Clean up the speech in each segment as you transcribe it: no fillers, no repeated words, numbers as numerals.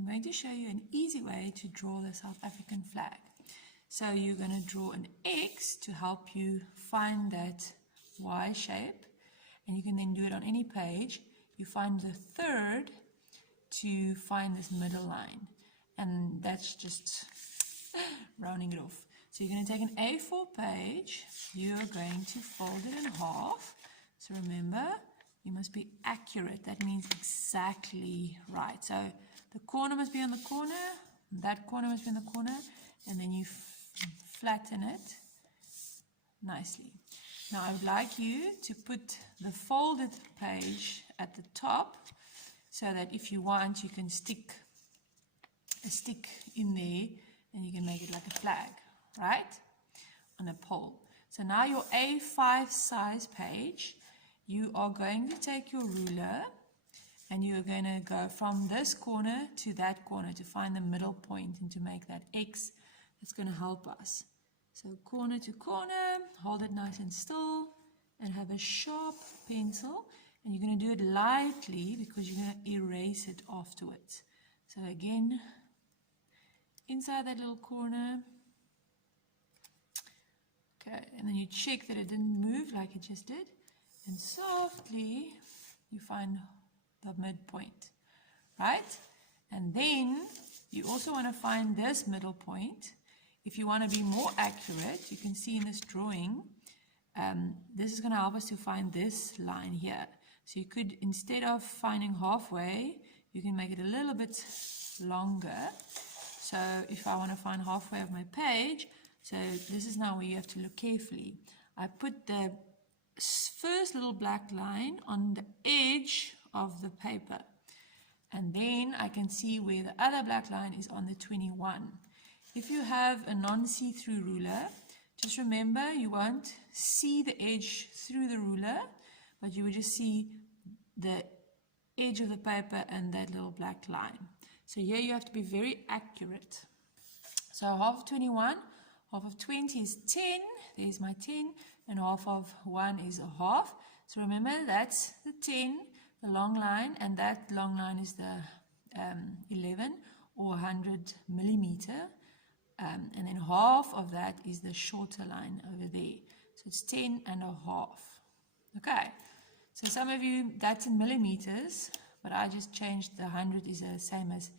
I'm going to show you an easy way to draw the South African flag. So you're going to draw an X to help you find that Y shape, and you can then do it on any page. You find the third to find this middle line, and that's just rounding it off. So you're going to take an A4 page, you're going to fold it in half. So remember, you must be accurate. That means exactly right. So the corner must be on the corner, that corner must be on the corner, and then you flatten it nicely. Now I would like you to put the folded page at the top so that if you want, you can stick a stick in there and you can make it like a flag, right? On a pole. So now your A5 size page, you are going to take your ruler and you're going to go from this corner to that corner to find the middle point and to make that X that's going to help us. So corner to corner, hold it nice and still, and have a sharp pencil, and you're going to do it lightly because you're going to erase it afterwards. So again, inside that little corner, okay, and then you check that it didn't move like it just did, and softly you find the midpoint, right? And then you also want to find this middle point. If you want to be more accurate, you can see in this drawing, this is going to help us to find this line here. So you could, instead of finding halfway, you can make it a little bit longer. So if I want to find halfway of my page, so this is now where you have to look carefully. I put the first little black line on the edge of the paper, and then I can see where the other black line is on the 21. If you have a non-see-through ruler, just remember you won't see the edge through the ruler, but you will just see the edge of the paper and that little black line. So here you have to be very accurate. So half of 21, half of 20 is 10, there's my 10, and half of 1 is a half. So remember, that's the 10, the long line, and that long line is the 11 or 100 millimeter. And then half of that is the shorter line over there. So it's 10 and a half. Okay, so some of you, that's in millimeters, but I just changed the 100 is the same as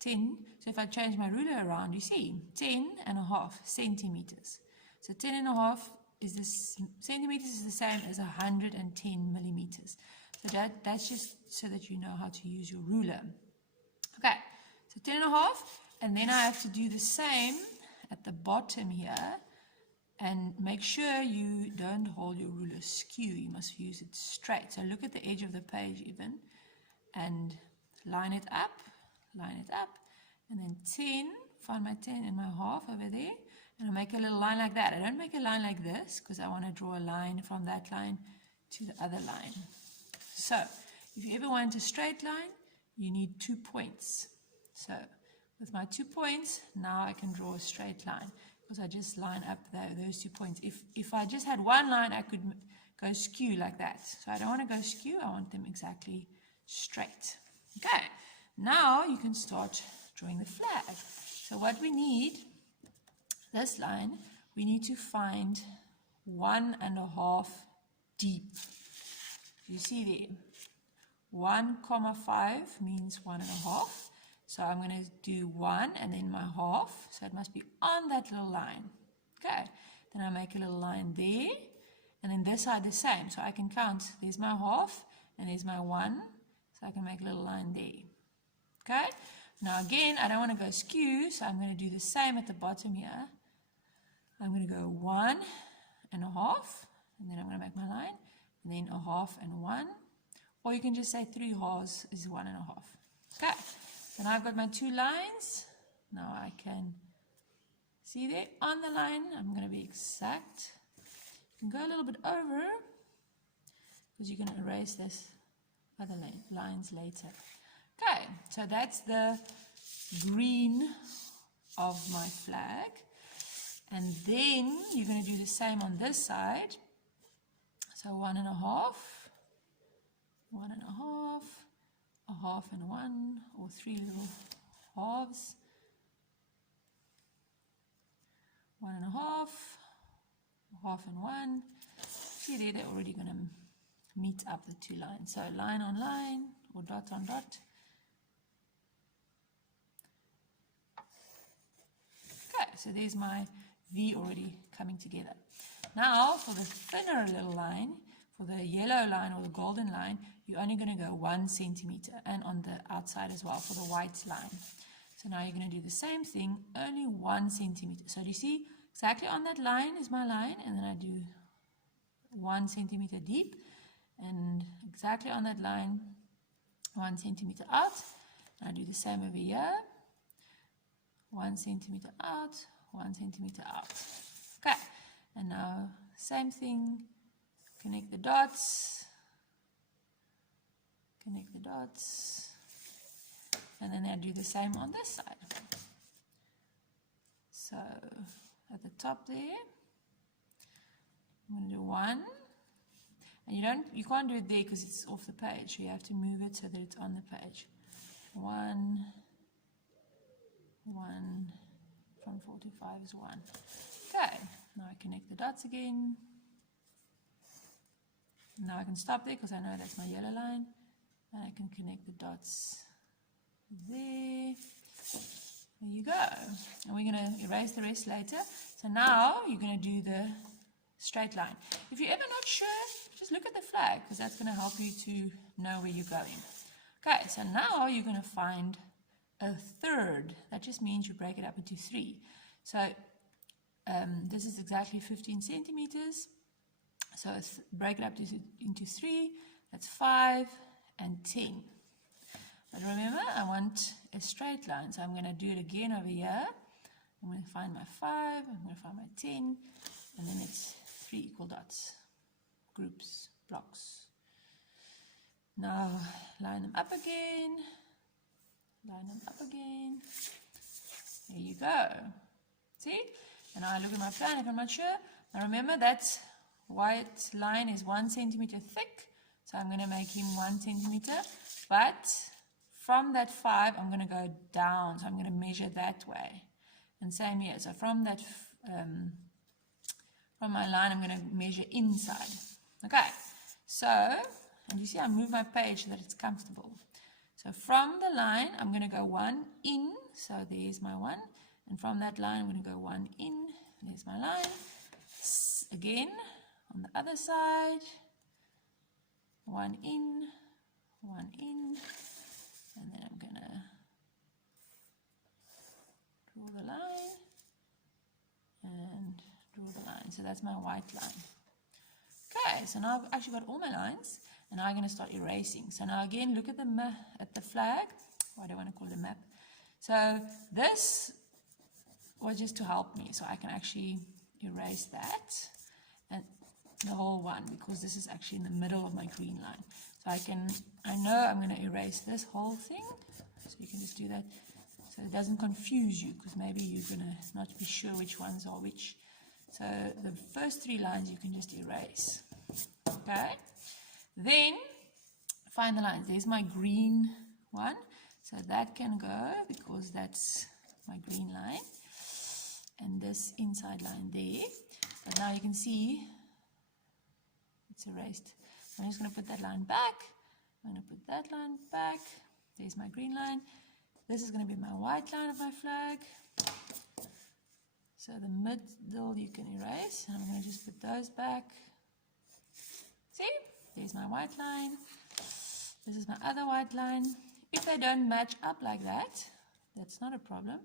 10. So if I change my ruler around, you see 10 and a half centimeters. So 10 and a half is this centimeters is the same as 110 millimeters. So that's just so that you know how to use your ruler. Okay, so 10 and a half, and then I have to do the same at the bottom here, and make sure you don't hold your ruler skew. You must use it straight. So look at the edge of the page even, and line it up, and then 10, find my 10 and my half over there, and I make a little line like that. I don't make a line like this because I want to draw a line from that line to the other line. So if you ever want a straight line, you need 2 points. So with my 2 points, now I can draw a straight line because I just line up those 2 points. If I just had one line, I could go skew like that. So I don't want to go skew, I want them exactly straight. Okay, now you can start drawing the flag. So what we need, this line, we need to find 1.5 deep. You see there, 1,5 means 1.5. So I'm going to do 1 and then my half. So it must be on that little line. Okay. Then I make a little line there. And then this side the same. So I can count. There's my half and there's my 1. So I can make a little line there. Okay. Now again, I don't want to go skew. So I'm going to do the same at the bottom here. I'm going to go 1.5. And then I'm going to make my line. And then a half and 1. Or you can just say 3 halves is 1.5. Okay. Then I've got my 2 lines. Now I can see there on the line. I'm going to be exact. You can go a little bit over because you're going to erase this other lines later. Okay, so that's the green of my flag. And then you're going to do the same on this side. So 1.5, 1.5. A half and 1, or 3 little halves. 1.5, half and 1. See there, they're already going to meet up the two lines. So line on line or dot on dot. Okay, so there's my V already coming together. Now for the thinner little line, for the yellow line or the golden line, you're only going to go 1 centimeter, and on the outside as well for the white line. So now you're going to do the same thing, only 1 centimeter. So do you see exactly on that line is my line, and then I do 1 centimeter deep, and exactly on that line 1 centimeter out. And I do the same over here, 1 centimeter out, 1 centimeter out. Okay, and now same thing, connect the dots, and then I do the same on this side. So at the top there, I'm going to do 1, and you can't do it there because it's off the page, so you have to move it so that it's on the page. 1, 1, from 4 to 5 is 1. Okay, now I connect the dots again. Now I can stop there because I know that's my yellow line, and I can connect the dots there. There you go. And we're going to erase the rest later. So now you're going to do the straight line. If you're ever not sure, just look at the flag, because that's going to help you to know where you're going. Okay, so now you're going to find a third. That just means you break it up into 3. So this is exactly 15 centimeters. So break it up into 3. That's 5 and 10. But remember, I want a straight line, so I'm going to do it again over here. I'm going to find my 5, I'm going to find my 10, and then it's 3 equal dots, groups, blocks. Now line them up again, There you go. See? And now I look at my plan if I'm not sure. Now remember that white line is 1 centimeter thick, so I'm going to make him 1 centimeter, but from that 5, I'm going to go down, so I'm going to measure that way. And same here, so from that, from my line, I'm going to measure inside. Okay, so, and you see I move my page so that it's comfortable. So from the line, I'm going to go 1 in, so there's my 1. And from that line, I'm going to go 1 in, there's my line. Again, on the other side, 1 in, 1 in. And then I'm going to draw the line and draw the line. So that's my white line. Okay, so now I've actually got all my lines, and now I'm going to start erasing. So now again, look at the flag. Oh, I don't want to call it a map. So this was just to help me, so I can actually erase that and the whole one, because this is actually in the middle of my green line. So I know I'm going to erase this whole thing, so you can just do that so it doesn't confuse you, because maybe you're going to not be sure which ones are which. So the first 3 lines you can just erase. Okay, then find the lines. There's my green one, so that can go because that's my green line, and this inside line there. But now you can see it's erased. I'm just going to put that line back. I'm going to put that line back. There's my green line. This is going to be my white line of my flag. So the middle you can erase. And I'm going to just put those back. See? There's my white line. This is my other white line. If they don't match up like that, that's not a problem,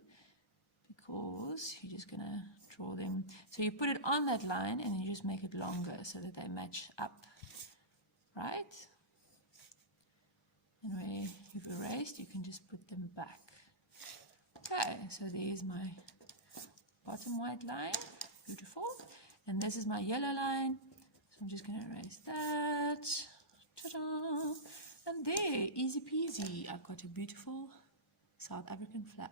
because you're just going to draw them. So you put it on that line and you just make it longer so that they match up. Right? And where you've erased, you can just put them back. Okay, so there's my bottom white line. Beautiful. And this is my yellow line. So I'm just going to erase that. Ta-da! And there, easy peasy, I've got a beautiful South African flag.